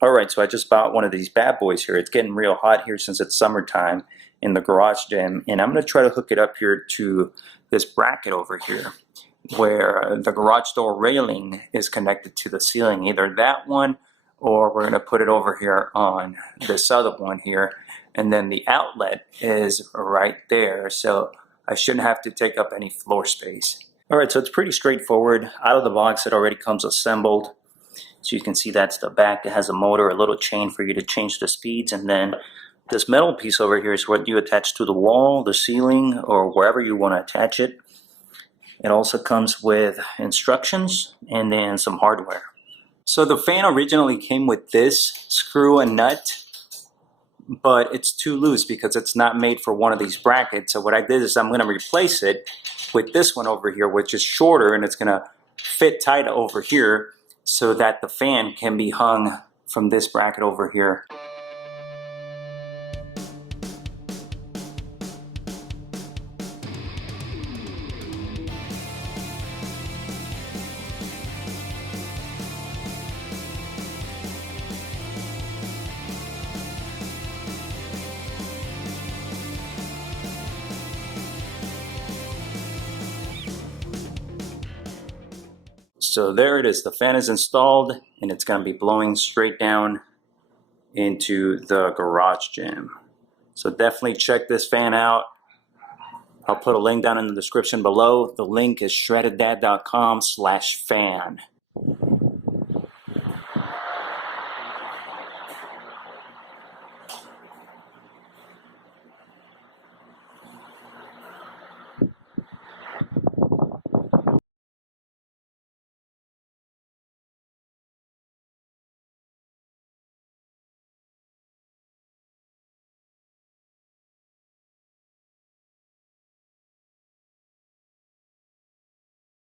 Alright, so I just bought one of these bad boys here. It's getting real hot here since it's summertime in the garage gym, and I'm going to try to hook it up here to this bracket over here where the garage door railing is connected to the ceiling. Either that one, or we're going to put it over here on this other one here, and then the outlet is right there, so I shouldn't have to take up any floor space. Alright, so it's pretty straightforward. Out of the box it already comes assembled. So you can see that's the back. It has a motor, a little chain for you to change the speeds, and then this metal piece over here is what you attach to the wall, the ceiling, or wherever you want to attach it. It also comes with instructions and then some hardware. So the fan originally came with this screw and nut, but it's too loose because it's not made for one of these brackets. So what I did is I'm going to replace it with this one over here, which is shorter, and it's going to fit tight over here, so that the fan can be hung from this bracket over here. So there it is, the fan is installed and it's going to be blowing straight down into the garage gym. So definitely check this fan out. I'll put a link down in the description below. The link is shreddeddad.com/fan.